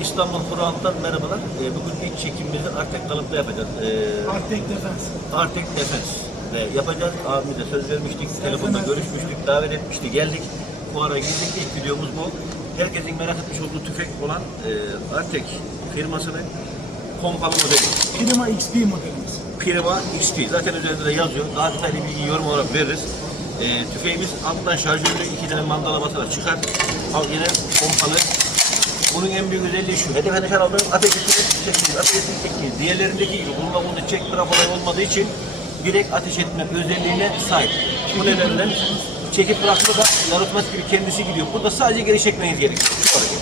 İstanbul Kur'an'dan merhabalar. Ee, bugün ilk çekimimizi Artek kalıpta yapacağız. Ee, Artek Defense. Artek Defense ve yapacağız. Abimize söz vermiştik, telefonda görüşmüştük, davet etmişti, geldik. Fuara girdik, ilk videomuz bu. Herkesin merak etmiş olduğu tüfek olan e, Artek firmasının pompalı modeli. Prima XP modelimiz. Prima XP. Zaten üzerinde de yazıyor. Daha detaylı bilgi yorum olarak veririz. E, tüfeğimiz alttan şarjörlü iki tane mandala basarak çıkar. Al yine pompalı. Bunun en büyük özelliği şu. Hedefe nişan aldığınız ateş ettiğiniz çektiğiniz, ateş ettiğiniz çektiğiniz. Diğerlerindeki gibi bunu çek bırak olay olmadığı için direkt ateş etme özelliğine sahip. Bu nedenle çekip bırakma da yaratmak gibi kendisi gidiyor. Burada sadece geri çekmeniz gerekiyor. Şu hareket.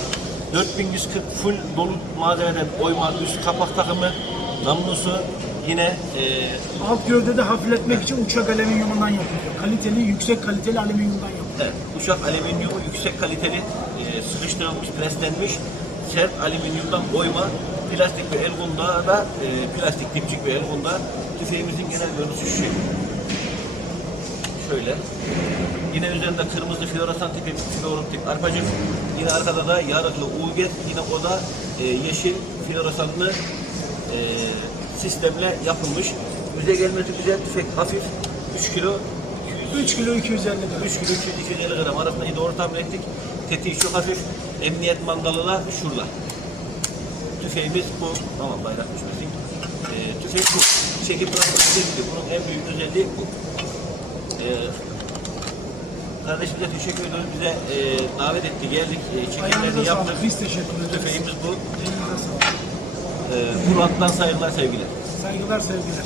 4140 full dolu malzemeden oyma üst kapak takımı, namlusu yine e, Alt gövdede hafifletmek için uçak alüminyumundan yapılıyor. Kaliteli, yüksek kaliteli alüminyumdan yapılıyor. Evet, uçak alüminyumu yüksek kaliteli e, sıkıştırılmış, preslenmiş sert alüminyumdan oyma plastik ve el bunda da e, plastik dipçik ve el bunda tüfeğimizin genel görüntüsü şu. Şöyle. Yine üzerinde kırmızı floresan tipi fluoroptik arpacık. Yine arkada da yarıklı UGET. Yine o da e, yeşil floresanlı e, sistemle yapılmış. Yüze gelmesi güzel tüfek hafif. 3 kilo 3 kilo 250 gram. 3 kilo 200 250 gram arasında doğru tahmin ettik. Tetiği çok hafif. Emniyet mandalı da şurada. Tüfeğimiz bu. Tamam bayrak düşmesin. E, tüfek bu. Çekip bırakmak gibi. Bunun en büyük özelliği bu. E, kardeşimize teşekkür ediyoruz. Bize e, davet etti. Geldik. E, çekimlerini yaptık. Biz teşekkür ederiz. Tüfeğimiz bu. E, Murat'tan saygılar sevgiler. Saygılar, sevgiler.